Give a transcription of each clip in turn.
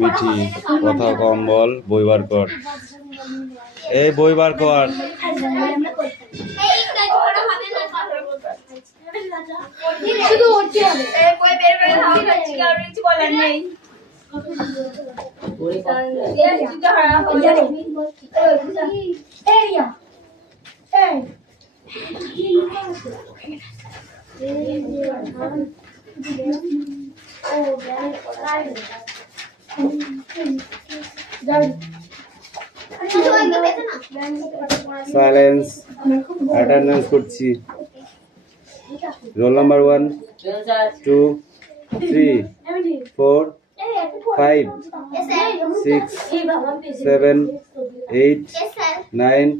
মিঠি কথা কম বল, বই বার কর। এই বই বার কর। সাইলেন্স। অ্যাটেন্ডেন্স করছি। রোল নাম্বার 1 2 3 4 5 6 7 8 9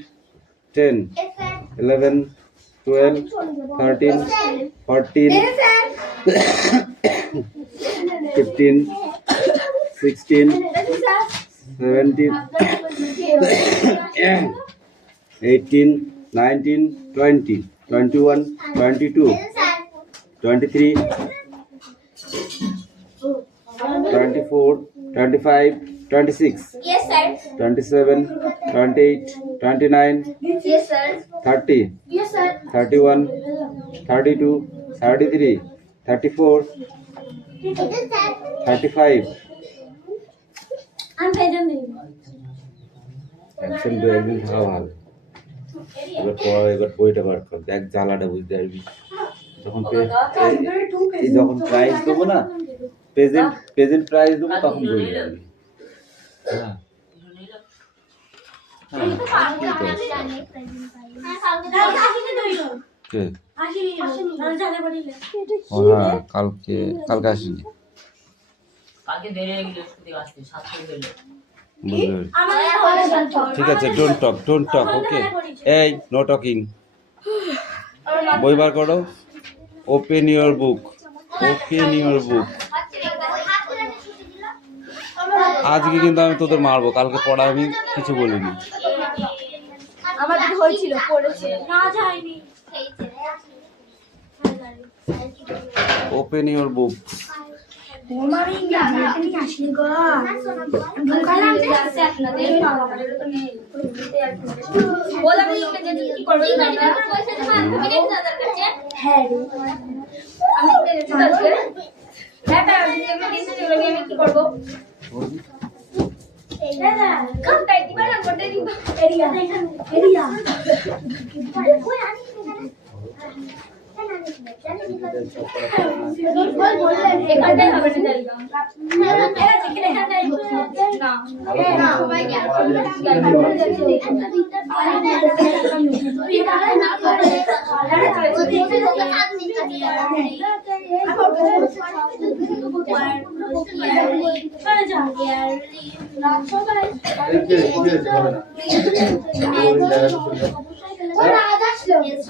10 11 12 13 14 15 16 17 18 19 20 21 22 23 24 25 26 27 28 29 30 31 32 33 34 35 অ্যাকশন তো একদিন থাকা ভালো। এবার পড়া, এবার বইটা বার কর, দেখ জ্বালাটা বুঝতে পারবি। যখন যখন প্রাইজ দেবো না, প্রেজেন্ট প্রাইজ দেবো, তখন বই যাবি। কালকে আসিনি। ঠিক আছে, ডোন্ট টক, ওকে? এই নো টকিং। বই বার করো। Open your book. আজকে কিন্তু আমি তোদের মারবো, কালকে পড়া আমি কিছু বলিনি। Open your book.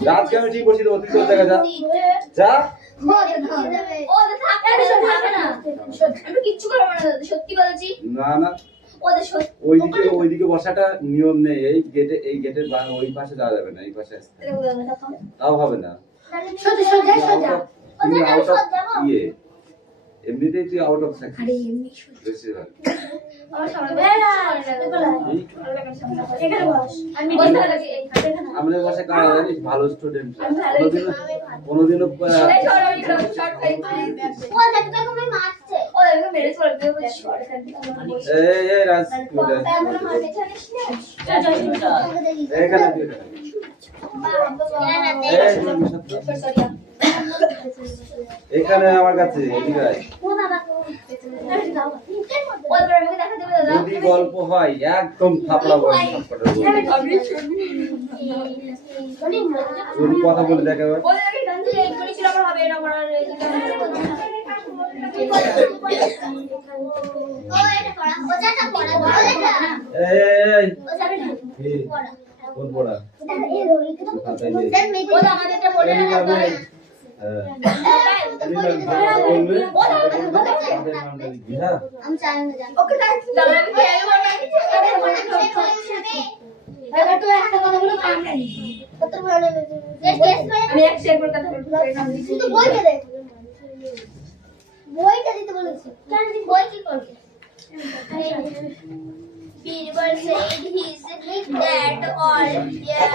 রাজকে আমি ঠিক বলছি, দেখা যা যা। না ওইদিকে বসাটা নিয়ম নেই। এই গেটের ওই পাশে যাওয়া যাবে না, এই পাশে তাও হবে না। এমনিতেই তুই আউট অফ আমাদের বাসায় কারা জানিস, ভালো স্টুডেন্ট। কোনোদিনও এখানে আমার কাছে যদি গল্প হয় একদম থাপড়া যদি কথা বলে দেখা কোন পড়া বইটা দিতে বলেছি বই কি করবে Birbar said his dad all their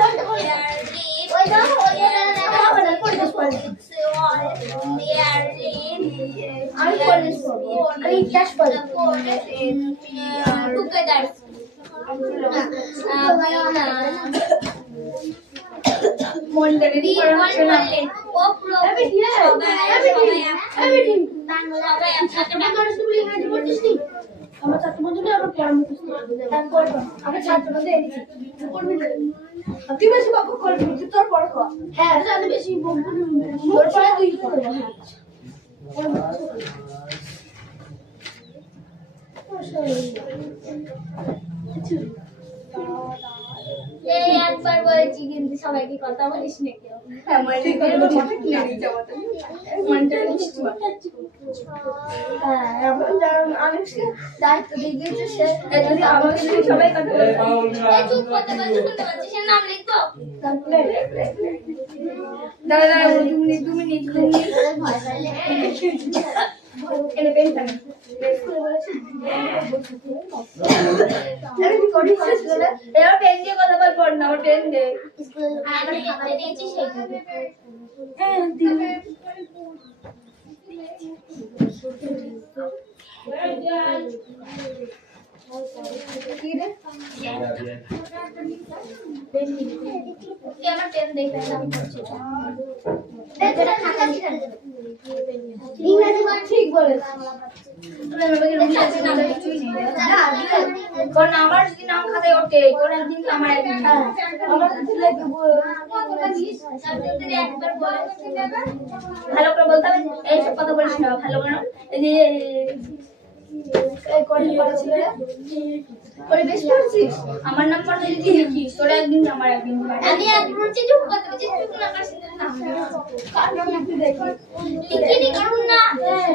আমার ছাত্র বন্ধুরা আবার পড়ামুখী তারপর আমরা ছাত্র বন্ধু এনেছি করবি না তুই বেশি বক করবি তোর পড়া কর হ্যাঁ আমি বেশি বক তোর পড়া তুই করবি এই একবার বলেছি কিন্তু সবাইকে কথা বলিস না কেউ হ্যাঁ মনটা করব কথা কি নেই যাওয়া তো মনটা মিষ্টি হ্যাঁ এমন জান আনুষকে দায়িত্ব দিয়ে দিয়েছে সে যদি আমাকে সবাই কথা বলে এই চুপ করতে বলছিস শুনতে পাচ্ছিস এর নাম লিখবো দাঁড়া দাঁড়া 2 মিনিট ভয় পাইলে এনে পেন টান আমি রেকর্ডিং করছিলাম না এবার পেন দিয়ে কথা বল পড় না আমার পেন দে আমি খাবার দিয়েছি সেইটা হ্যাঁ দিন কি রে আমার পেন দেখে আমি করছি এটা খাতা লিখে দে ইংরেজি বল ঠিক বলেছ তুমি আমাকে ইংরেজি নাম কিছুই নেই কারণ আমার যদি নাম খাতায় ওঠে কোন একদিন আমার একদিন আমার তো লাগে কতটা দিস সাবজেক্টে একবার বলে ভালো করে বলতে হবে এই সব কথা বলিস না ভালো করে এই যে এই কোনটা পড়াছিল রে ওরে বেশ পড়ছিস আমার নাম পড়তে যদি লিখিস তোরা একদিন আমার একদিন আমি একবার চুপ করতে বলছি চুপ না করিস না কার নাম লিখতে দেখি লিখিনি করুন না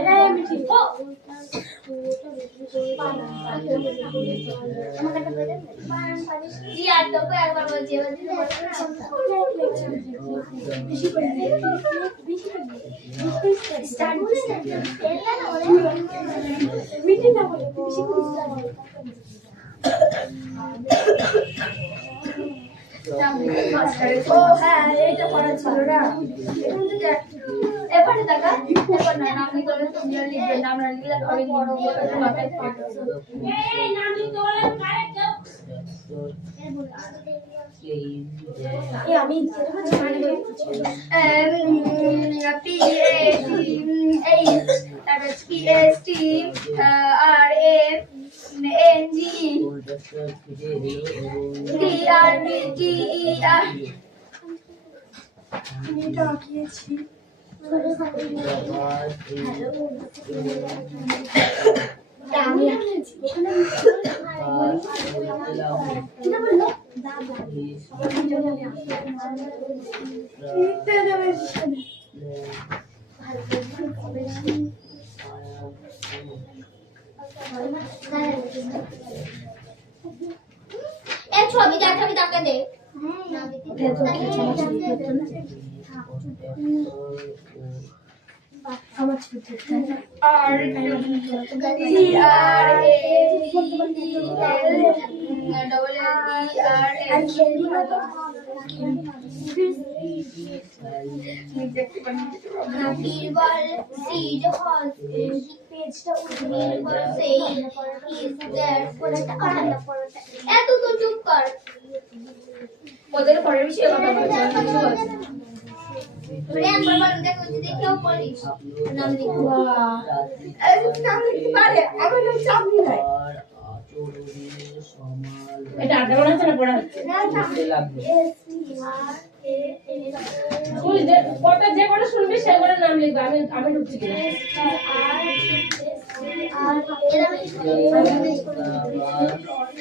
হ্যাঁ আমি ঠিক ও আমাকে একটা বলে জি আর তো একবার বলছি বেশি করে স্টার্ট এটা না মিটিং না বলে বেশি করে স্টার্ট ও হ্যাঁ এইটা পড়া ছিল না এবারে দেখা এবার না নাম লিখলে তুমি লিখবে নাম না লিখলে আমি বড় বড় মাথায় পাঠ এই নাম লিখতে বলে কারেক্ট এই আমি যেটা জানি পি এ টি তারপর পি এস টি আর এ এন জি ডি আর বি টি ই আর এটা আঁকিয়েছি আমি আঁকিয়েছি এটা বললো এই ছবি যা ছবি তাকে দে আমার ছবি আর টি আর এ এল ডবল এল ই আর এল বীরবল সিড হস পেজটা বীরবল সেই ইজ देयर এত তো চুপ কর ওদের পরের বিষয়ে কথা বলছি তোরে একবার বল দেখো যদি কেউ পড়িস নাম লিখবা এই নাম লিখতে পারে আমার নাম চাপনি নাই এটা আধা ঘন্টা ধরে পড়া হচ্ছে না লাগবে ওই যে কটা যে করে শুনবি সে করে নাম লিখবে আমি ঢুকছি কিনা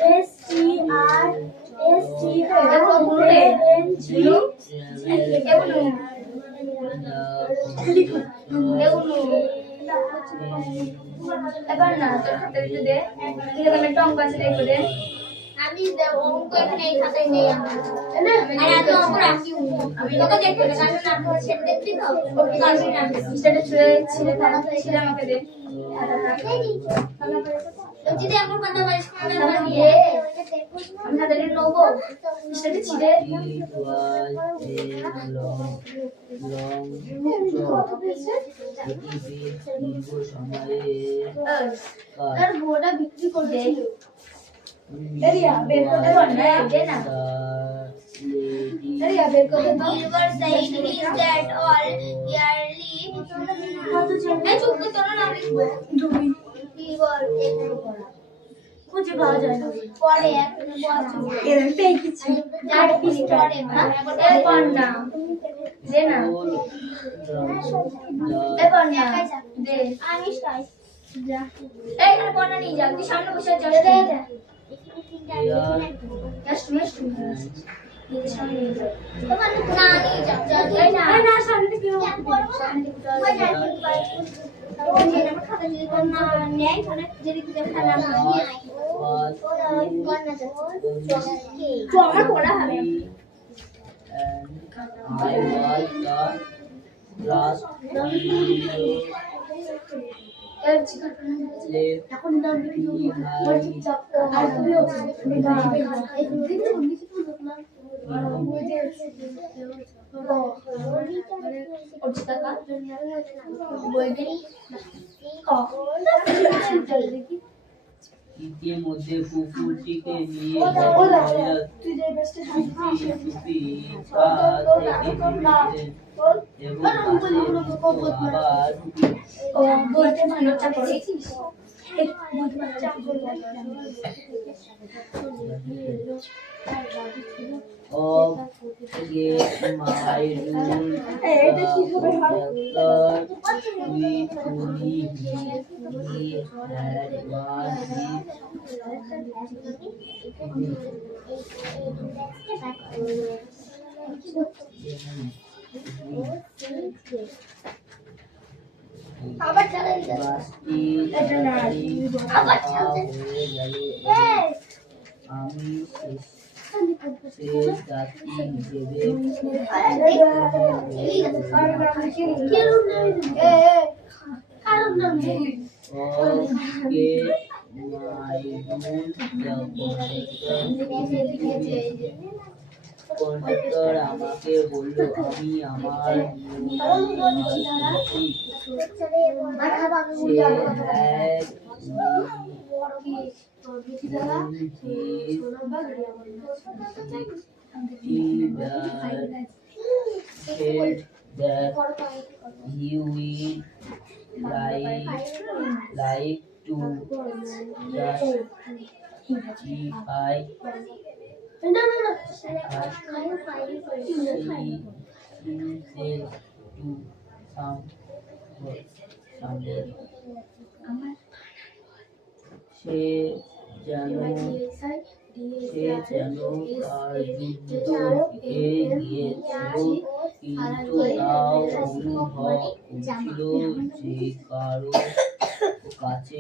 এস টি আর এস টি দেখো বলে এন জি এগুলো লিখো এগুলো একটা অঙ্ক আছে দেখো দে আমি অঙ্ক এখানে এই খাতায় নেই আমার আর এত অঙ্ক রাখি আমি তোকে দেখতে না কারণ আপনি সেটা দেখতে তো ওকে কারণ না সেটা ছিল আমাকে দে যদি আমার কথা বলিস না দিয়ে আমি তাদের নেব সেটা ছিড়ে আর গোটা বিক্রি করে দে এরিয়া বের করতে পারবে দে না এরিয়া বের করতে দাও silver side is that all yearly এই চুপ করে তোর নাম লিখবো দুই silver এখানে পড়া খুঁজে পাওয়া যায় না পরে এখন বল এর পেয়ে কিছু আর পিস পরে এর পর না দে না এ পর না দে আমি চাই যা এই আর পড়া নিয়ে যা তুই সামনে বসে চলে দে Just miss me. এখন নাম লিখি আর চুপচাপ আর তুমিও ইতিমধ্যে কুকুরটিকে নিয়ে of get my rule we only he had one আবার চালাই দে এটা না আবার চালাই আমি শেষ জাতি হিসেবে কন্ডাক্টর আমাকে বলল আমি আমার said that he would like to justify himself to someone. সে যেন তার যুদ্ধ থেকে গিয়েছিল কিন্তু তাও অনুভব করছিল যে কারো কাছে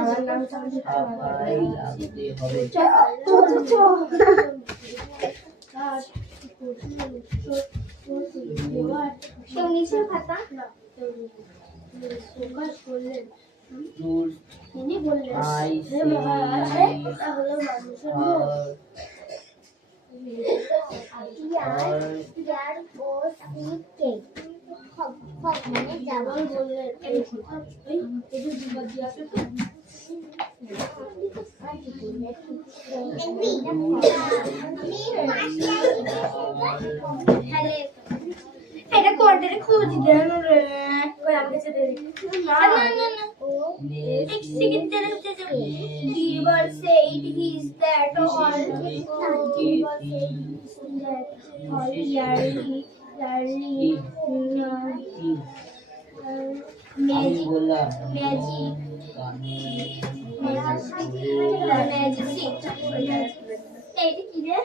নিজের ছাপাই লাগতে হবে I see এটা কোয়ার্টারে খুঁজে দেন রে কই আমাকে ছেড়ে দে না না না এক সেকেন্ড দেখতে যাব Giver said he's that all আমি বললাম এইটা কি রে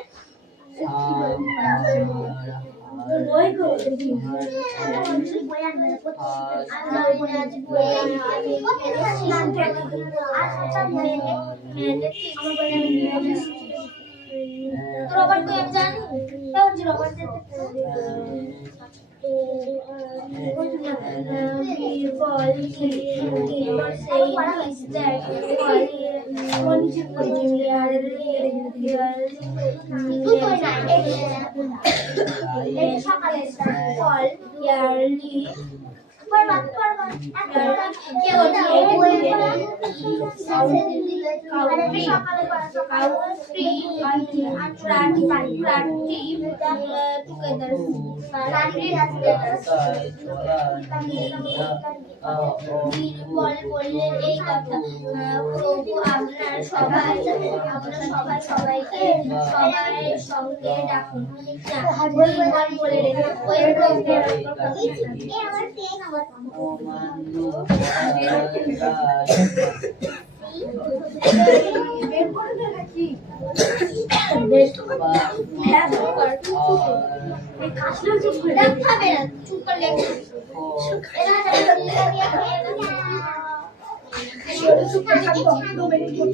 রবার্ট কই আমি জানি তাও যে রবার্ট বললেন এই কথা প্রভু আপনার সবাইকে সবার সঙ্গে ডাকুন বলে ওই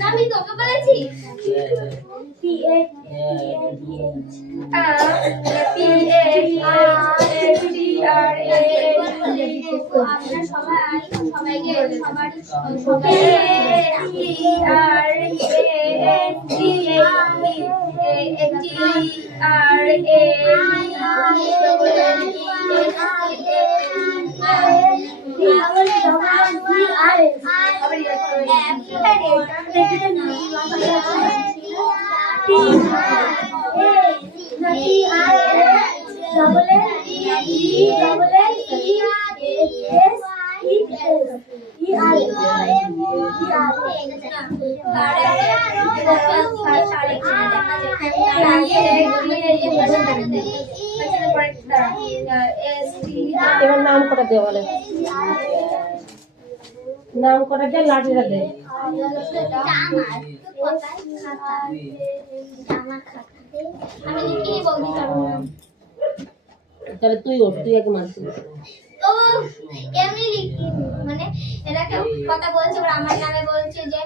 আমি তোকে বলেছি আপনার সবাইকে এবার নাম কটা দে বলে নাম কটা দে লাঠিটা দে আমি লিখিনি বলতে পারবো না তাহলে তুই ওঠ তুই আগে মারবি ও এমনি লিখি মানে এরা কেউ কথা বলছে ওরা আমার নামে বলছে যে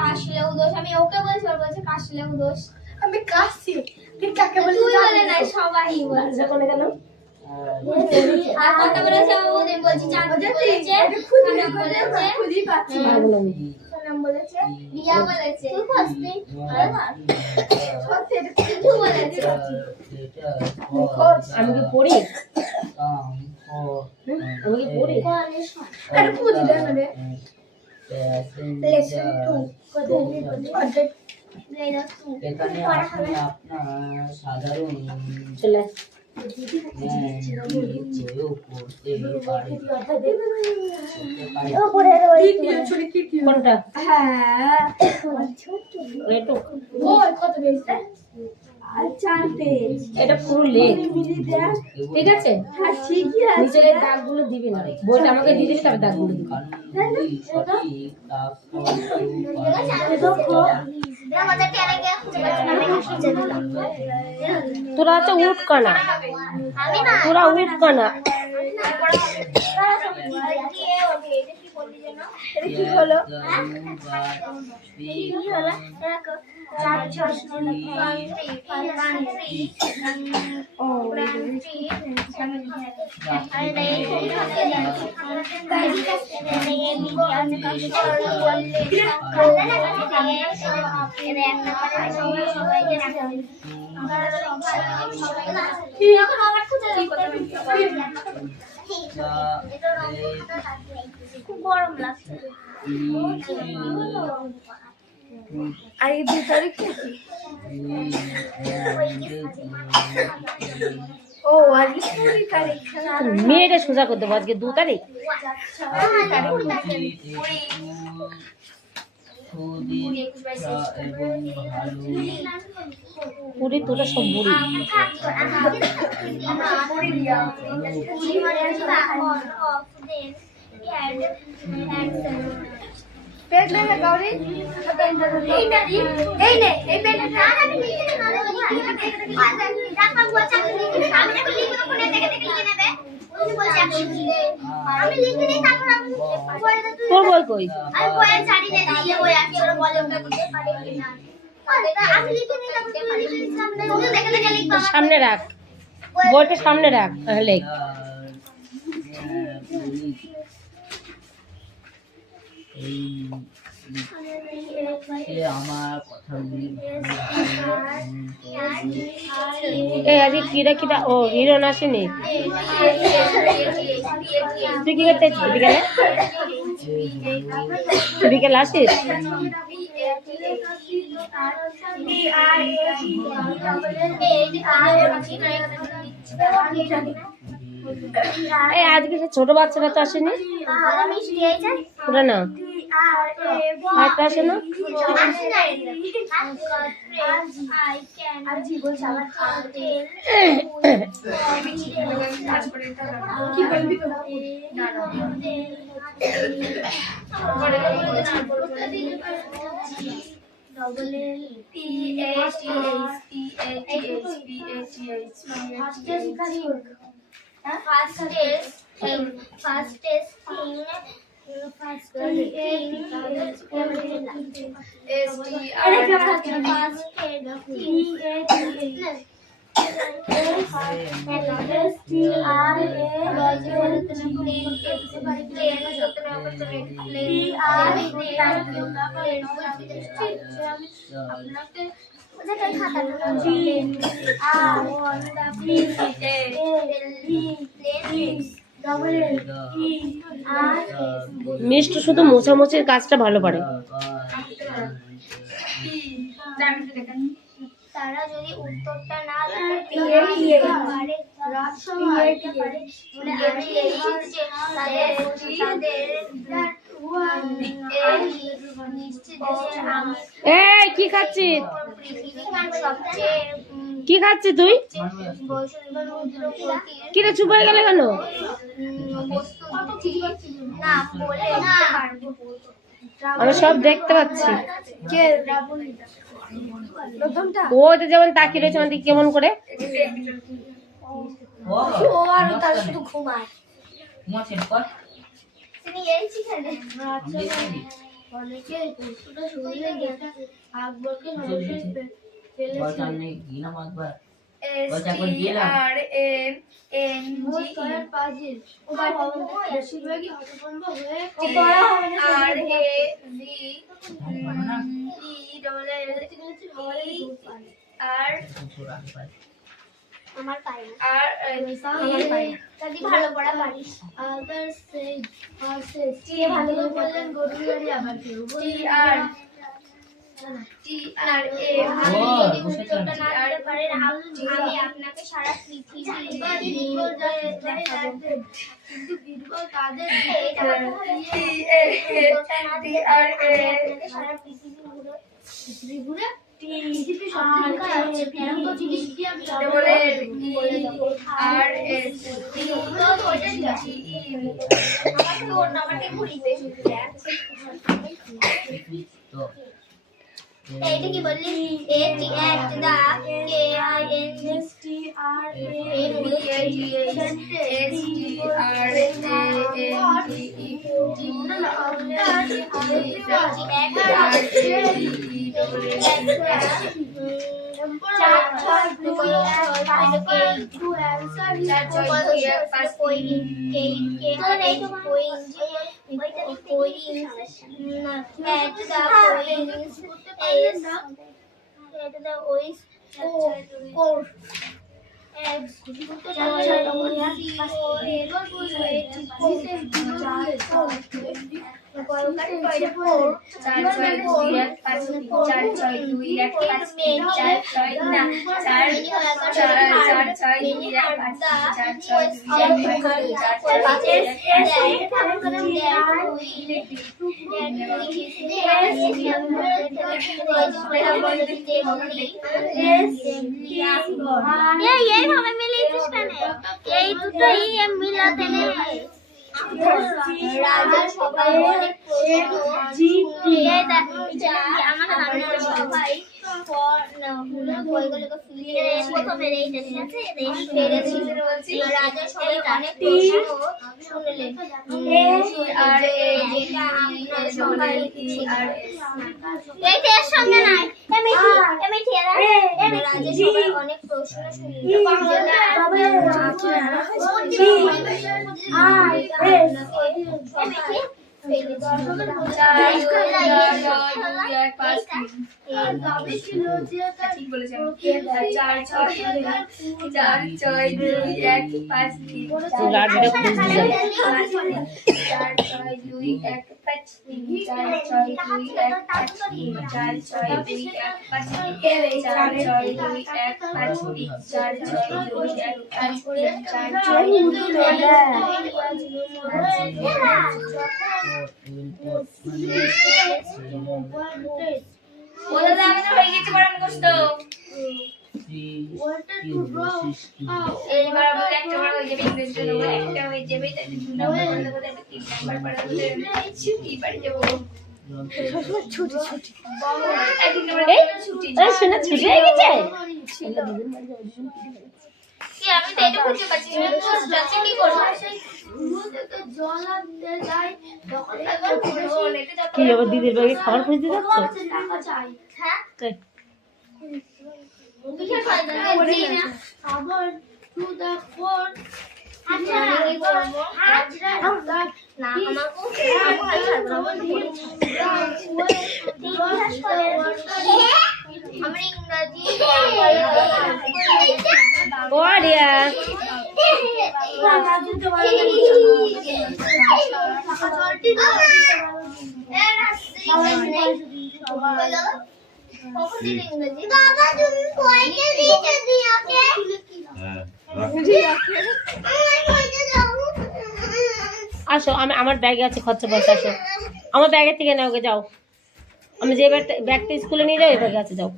কাশলেও দোষ আমি ওকে বলছি ওর বলছে কাশলেও দোষ আমি কাশি তুই কাকে বলছিস তুই বলে না সবাই বলছে কোনে গেল আর কথা বলেছে ওদের বলছি চাঁদ বলেছে নাম বলেছে খুঁজেই পাচ্ছি নাম বলেছে রিয়া বলেছে তুই বলছিস আরে মার সত্যি তুই বলেছে আমি কি পড়ি আমি কি পড়ি আরে খুঁজে দে না রে লেসন 2 এখানে আপনি আপনার সাধারণ চলে প্রয়োগ করতে পারেন। কোনটা হ্যাঁ এটো ওই কত পেয়েছে আর 4 পেজ এটা পুরো লেখ মিলি দেখ ঠিক আছে হ্যাঁ ঠিকই আছে নিচের দাগগুলো দিবি না বইটা আমাকে দিয়ে দিবি তারপর দাগগুলো দিবি কানুনগুলি সঠিক তাৎপর্য আমাদের টেরাকে খুঁজে পাচ্ছি না আমি খুঁজে দিলাম তোরা হচ্ছে উঠ কানা আমি না তোরা উঠ কানা কি হলো খুব গরম লাগছে আর এই ভিতরে কি ও আজকে কি তারিখ মেয়েটা সোজা করতে দেবো আজকে 2 তারিখ পুরি তোরা সব বুড়ি পেট লেগে গৌরী এই নে এই পেটটা আমি লিখে না আমি লিখে না ডাক্তার বলছে আমি লিখে না আমি লিখে না আমি লিখে দিই তারপর আমি তোর বই কই? আমি বইয়ের চারিদিকে দিয়ে বই আছে ওরা বলে ওটা দিতে পারে কিনা আমি লিখে দিই তারপর তুই লিখে দিস সামনে তুমি দেখে দেখে লিখবা সামনে রাখ, বইটা সামনে রাখ, লেখ। আমার কথাগুলি এই আজকে কিরা কিরা, ও হিরণ আসেনি। তুই কি করতে আসছিস বিকেলে? তুই বিকেলে আসিস? এই আজকে সে ছোট বাচ্চারা তো আসেনি, ওরা না একটা আসে না। মিষ্টি শুধু মোছামুছির কাজটা ভালো পারে। তারা যদি উত্তরটা না এই কি খাচ্ছিস? কি খাচ্ছিস তুই? কিরে চুপ হয়ে গেলে কেন? আমি সব দেখতে পাচ্ছি। ও তো যেমন তাকিয়ে রয়েছে আমাদের কেমন করে। আমার পাই আর যদি ভালো পড়া পারিস আদার সে ভালো বললেন গরুয়ারি আবার কেউ আর এ যদি উত্তরটা না দিতে পারেন আমি আপনাকে সারা পৃথিবী দেখাবো কিন্তু বীরবল তাদের সারা পৃথিবী ঘুরে এইটা কি বললি এই দুটোই মিলাতে নেই রাজা সবাই অনেক প্রশ্ন আমাকে সবাই বইগুলোকে ফিরিয়ে প্রথমে এইটা ঠিক আছে ফেরেছি রাজা সবাই অনেক প্রশ্ন শুনলেন আর যেটা আমরা সবাই আর এইটা এর সঙ্গে নাই আমি ঠেলা রাজা সবাই অনেক প্রশ্ন এইবার আমরা একটা বার হয়ে যাবে ইংরেজিতে নেবো একটা হয়ে যাবে তাই 2 নাম্বার বন্ধ করে আমি 3 নাম্বার পড়া বলে ছুটি বাড়ি যাবো ছুটি ছুটি ছুটি শোনা ছুটি হয়ে গেছে কি আমি তো এটা খুঁজে পাচ্ছি না পোস্ট আছে কি করব জল আনতে যাই তখন টাকা পড়বো এটা কি আবার দিদির ব্যাগে খাবার খুঁজতে যাচ্ছ? টাকা চাই হ্যাঁ তাই কিসের ফায়দা দিই না আবার টু দা ফোর আচ্ছা এই করব হাজরা না আমার কো ভাই ছাড়বো না আমরা ইংরেজি ওরিয়া বাবা তুমি কয়টা দিয়েছো দিয়াকে হ্যাঁ আসো আমি আমার ব্যাগে আছে খরচা পয়সা আসো আমার ব্যাগের থেকে নাও গে যাও আমি যে ব্যাগটা স্কুলে নিয়ে যাই ওই ব্যাগে আছে যাও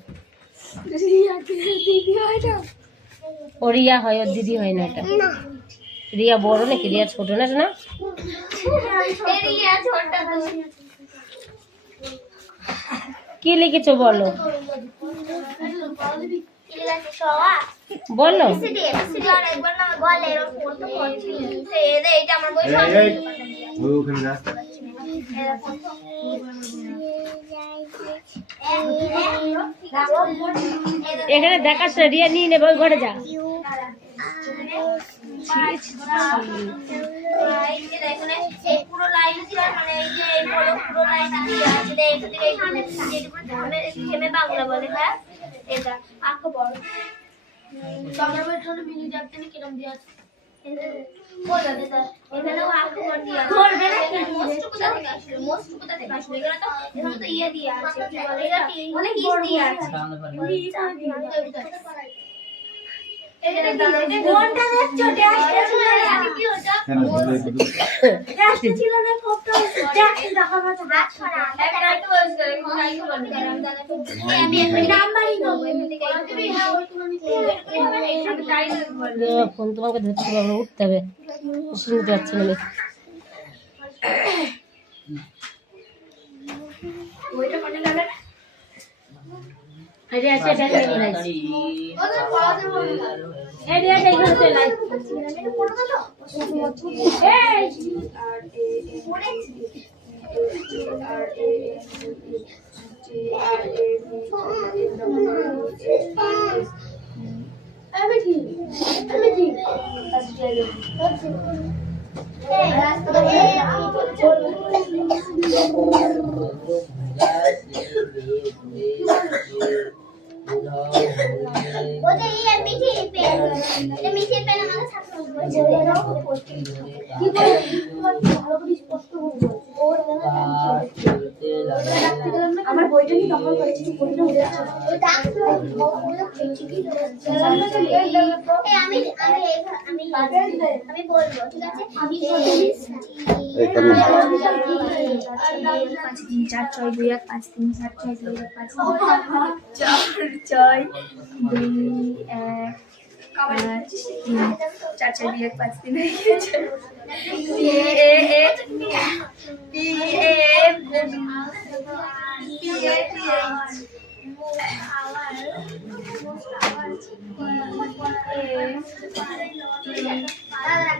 ও রিয়া হয় ওর দিদি হয় না এটা রিয়া বড় নাকি রিয়া ছোট না না কি লিখেছো বলো বলো ওখানে রাস্তা এখানে দেখাস না রিয়া নিয়ে নেবে ওই ঘরে যা পুরো লাইন মানে এই যে পুরো লাইন থেমে বাংলা বলে হ্যাঁ এটা আঁকো বড় তোমার জন্য মিনি যাচ্ছে না কিরম দিয়া বলো দাদা এখানেও আঁকো বড় দিয়া করবে না কি মোস্ট কোথা থেকে আসলো এখানে তো ইয়ে দিয়া আছে কি বলে এটা অনেক ইস দিয়া আছে কোনটা ছোট আসছে কি হচ্ছে ছিল না কত দেখি দেখা মাত্র হাত ছড়া একটা একটু বলছে কোথায় বলতে কারণ দাদা আমি নাম্বারই দেবো এখান থেকে তুমি হ্যাঁ ওই তুমি এখানে টাই বলবে ফোন তোমাকে ধরতে হবে উঠতে হবে শুনতে পাচ্ছি না ওইটা কোনটা যাবে আরে আচ্ছা এটা নিয়ে নিয়েছি ওটা পাওয়া যাবে এই রিয়া এই ঘরে চলে আয় এটা পড়ো তো এই আমার বইটা কি দখল করেছি বইটা উড়ে যাচ্ছে আমি বলবো ঠিক আছে আমি চার ছয় দুই এক পাঁচ তিন চার ছয় দুই এক পাঁচ চার ছয় দুই এক চার ছয় দুই এক পাঁচ তিন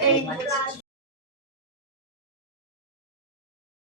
এ